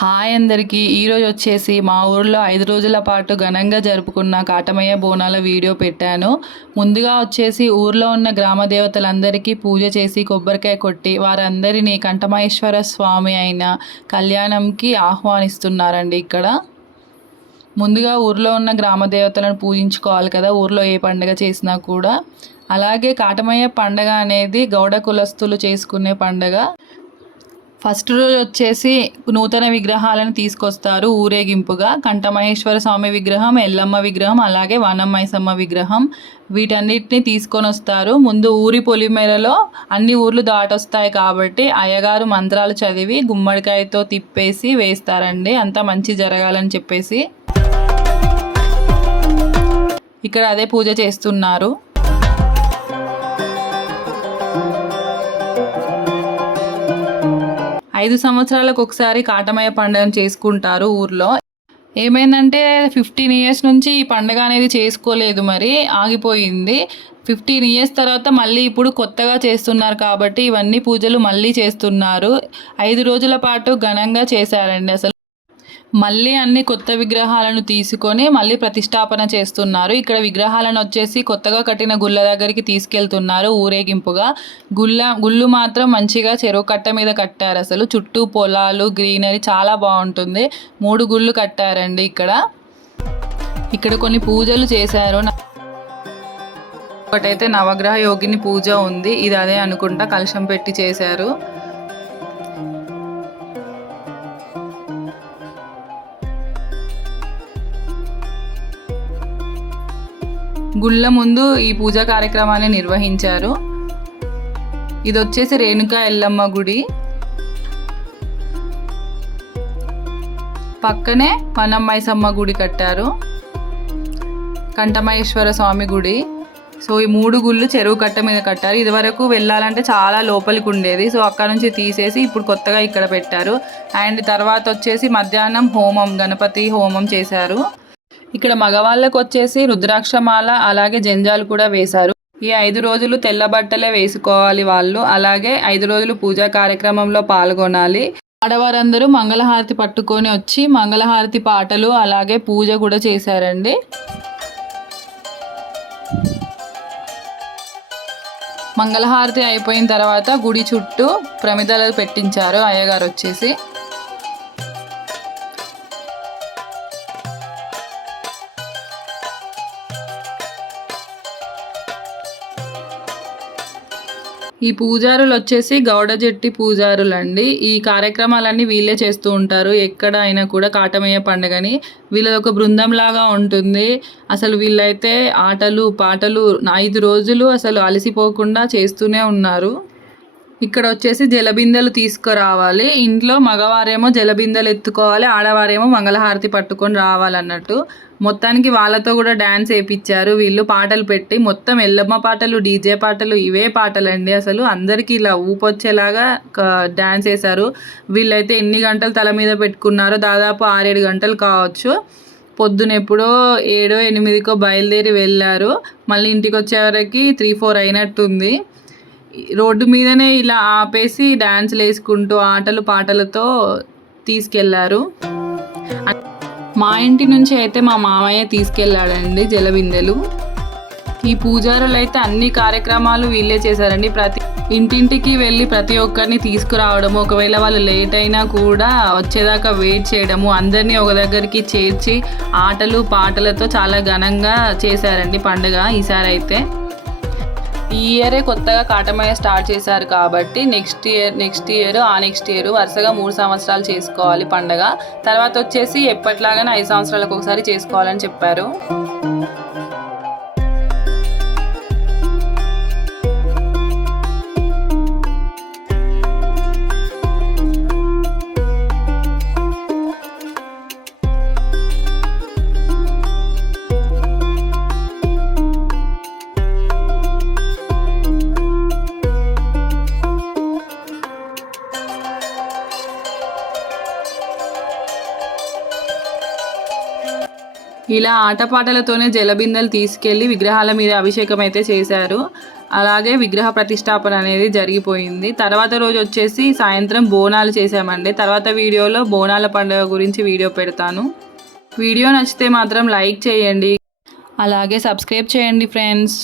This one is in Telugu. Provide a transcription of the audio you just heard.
హాయ్ అందరికీ ఈరోజు వచ్చేసి మా ఊర్లో 5 రోజుల పాటు ఘనంగా జరుపుకున్న కాటమయ్య బోనాల వీడియో పెట్టాను. ముందుగా వచ్చేసి ఊర్లో ఉన్న గ్రామ దేవతలందరికీ పూజ చేసి కొబ్బరికాయ కొట్టి వారందరినీ కంఠమహేశ్వర స్వామి అయిన కళ్యాణంకి ఆహ్వానిస్తున్నారండి. ఇక్కడ ముందుగా ఊర్లో ఉన్న గ్రామ దేవతలను పూజించుకోవాలి కదా, ఊర్లో ఏ పండుగ చేసినా కూడా. అలాగే కాటమయ్య పండుగ అనేది గౌడ కులస్తులు చేసుకునే పండుగ. ఫస్ట్ రోజు వచ్చేసి నూతన విగ్రహాలను తీసుకొస్తారు ఊరేగింపుగా. కంఠమహేశ్వర స్వామి విగ్రహం, ఎల్లమ్మ విగ్రహం, అలాగే వనమైసమ్మ విగ్రహం, వీటన్నిటిని తీసుకొని వస్తారు. ముందు ఊరి పొలిమేరలో అన్ని ఊర్లు దాటొస్తాయి కాబట్టి అయ్యగారు మంత్రాలు చదివి గుమ్మడికాయతో తిప్పేసి వేస్తారండి, అంతా మంచి జరగాలని చెప్పేసి. ఇక్కడ అదే పూజ చేస్తున్నారు. 5 సంవత్సరాలకు ఒకసారి కాటమయ్య పండుగను చేసుకుంటారు ఊర్లో. ఏమైందంటే 15 ఇయర్స్ నుంచి ఈ పండుగ అనేది చేసుకోలేదు, మరి ఆగిపోయింది. 15 ఇయర్స్ తర్వాత మళ్ళీ ఇప్పుడు కొత్తగా చేస్తున్నారు కాబట్టి ఇవన్నీ పూజలు మళ్ళీ చేస్తున్నారు. 5 రోజుల పాటు ఘనంగా చేశారండి. అసలు మళ్ళీ అన్ని కొత్త విగ్రహాలను తీసుకొని మళ్ళీ ప్రతిష్టాపన చేస్తున్నారు. ఇక్కడ విగ్రహాలను వచ్చేసి కొత్తగా కట్టిన గుళ్ళ దగ్గరికి తీసుకెళ్తున్నారు ఊరేగింపుగా. గుళ్ళు మాత్రం మంచిగా చెరువు కట్ట మీద కట్టారు. అసలు చుట్టూ పొలాలు, గ్రీనరీ చాలా బాగుంటుంది. 3 గుళ్ళు కట్టారండి ఇక్కడ కొన్ని పూజలు చేశారు. ఒకటైతే నవగ్రహ యోగిని పూజ ఉంది, ఇది అదే అనుకుంటా, కలశం పెట్టి చేశారు. గుళ్ళ ముందు ఈ పూజా కార్యక్రమాన్ని నిర్వహించారు. ఇది వచ్చేసి రేణుకా ఎల్లమ్మ గుడి, పక్కనే వనమైసమ్మ గుడి కట్టారు, కంఠమహేశ్వర స్వామి గుడి. సో ఈ 3 గుళ్ళు చెరువు కట్ట మీద కట్టారు. ఇదివరకు వెళ్ళాలంటే చాలా లోపలికి ఉండేది, సో అక్కడ నుంచి తీసేసి ఇప్పుడు కొత్తగా ఇక్కడ పెట్టారు. అండ్ తర్వాత వచ్చేసి మధ్యాహ్నం హోమం, గణపతి హోమం చేశారు. ఇక్కడ మగవాళ్ళకు వచ్చేసి రుద్రాక్షమాల అలాగే జంజాలు కూడా వేశారు. ఈ 5 రోజులు తెల్ల బట్టలే వేసుకోవాలి వాళ్ళు. అలాగే 5 రోజులు పూజా కార్యక్రమంలో పాల్గొనాలి. ఆడవారందరూ మంగళహారతి పట్టుకొని వచ్చి మంగళహారతి పాటలు అలాగే పూజ కూడా చేశారండి. మంగళహారతి అయిపోయిన తర్వాత గుడి చుట్టూ ప్రమిదలు పెట్టించారు అయ్యగారు వచ్చేసి. ఈ పూజారులు వచ్చేసి గౌడ జట్టి పూజారులు అండి. ఈ కార్యక్రమాలన్నీ వీళ్ళే చేస్తూ ఉంటారు ఎక్కడ అయినా కూడా. కాటమయ్య పండుగని వీళ్ళది ఒక బృందం లాగా ఉంటుంది. అసలు వీళ్ళైతే ఆటలు పాటలు 5 రోజులు అసలు అలసిపోకుండా చేస్తూనే ఉన్నారు. ఇక్కడ వచ్చేసి జలబిందెలు తీసుకురావాలి. ఇంట్లో మగవారేమో జలబిందెలు ఎత్తుకోవాలి, ఆడవారేమో మంగళహారతి పట్టుకొని రావాలన్నట్టు. మొత్తానికి వాళ్ళతో కూడా డ్యాన్స్ వేయించారు వీళ్ళు పాటలు పెట్టి. మొత్తం ఎల్లమ్మ పాటలు, డీజే పాటలు, ఇవే పాటలండి. అసలు అందరికీ ఇలా ఊపొచ్చేలాగా డ్యాన్స్ వేశారు. వీళ్ళైతే ఎన్ని గంటలు తల మీద పెట్టుకున్నారో, దాదాపు 6-7 గంటలు కావచ్చు. పొద్దున ఎప్పుడో 7-8కో బయలుదేరి వెళ్ళారు. మళ్ళీ ఇంటికి వచ్చేవరకు 3-4 అయినట్టుంది. రోడ్డు మీదనే ఇలా ఆపేసి డ్యాన్స్లు వేసుకుంటూ ఆటలు పాటలతో తీసుకెళ్లారు. మా ఇంటి నుంచి అయితే మా మామయ్య తీసుకెళ్ళాడండి జలబిందెలు. ఈ పూజారులు అయితే అన్ని కార్యక్రమాలు వీళ్ళే చేశారండి. ప్రతి ఇంటింటికి వెళ్ళి ప్రతి ఒక్కరిని తీసుకురావడము, ఒకవేళ వాళ్ళు లేట్ అయినా కూడా వచ్చేదాకా వెయిట్ చేయడము, అందరినీ ఒక దగ్గరికి చేర్చి ఆటలు పాటలతో చాలా ఘనంగా చేశారండి పండుగ ఈసారి అయితే. ఈ ఇయరే కొత్తగా కాటమయ్య స్టార్ట్ చేశారు కాబట్టి నెక్స్ట్ ఇయర్ వరుసగా 3 సంవత్సరాలు చేసుకోవాలి పండగ. తర్వాత వచ్చేసి ఎప్పట్లాగానే 5 సంవత్సరాలకు ఒకసారి చేసుకోవాలని చెప్పారు. ఇలా ఆటపాటలతోనే జలబిందెలు తీసుకెళ్ళి విగ్రహాల మీద అభిషేకం అయితే చేశారు. అలాగే విగ్రహ ప్రతిష్టాపన అనేది జరిగిపోయింది. తర్వాత రోజు వచ్చేసి సాయంత్రం బోనాలు చేసామండి. తర్వాత వీడియోలో బోనాల పండుగ గురించి వీడియో పెడతాను. వీడియో నచ్చితే మాత్రం లైక్ చేయండి, అలాగే సబ్స్క్రైబ్ చేయండి ఫ్రెండ్స్.